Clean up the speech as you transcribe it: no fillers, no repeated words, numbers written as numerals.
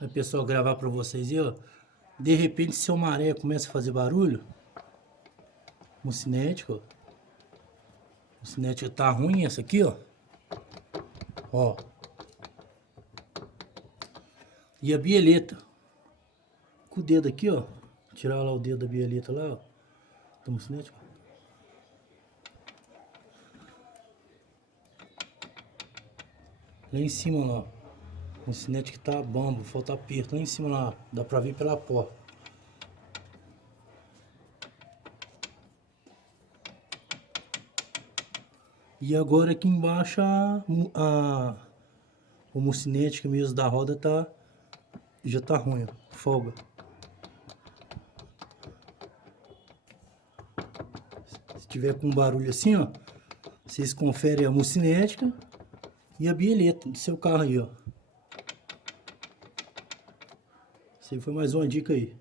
Aí, pessoal, gravar pra vocês aí, ó. De repente, seu maré começa a fazer barulho. O cinético, ó. O cinético tá ruim, essa aqui, ó. Ó. E a bieleta. Com o dedo aqui, ó. Tirar lá o dedo da bieleta lá, ó. Toma o cinético. Lá em cima, lá. O cinético tá bambo, falta aperto. Lá em cima, lá. Dá pra ver pela porta. E agora aqui embaixo o mucinético mesmo da roda já tá ruim, ó, folga. Se tiver com barulho assim, ó, vocês conferem a mucinética e a bieleta do seu carro aí, ó. Isso aí foi mais uma dica aí.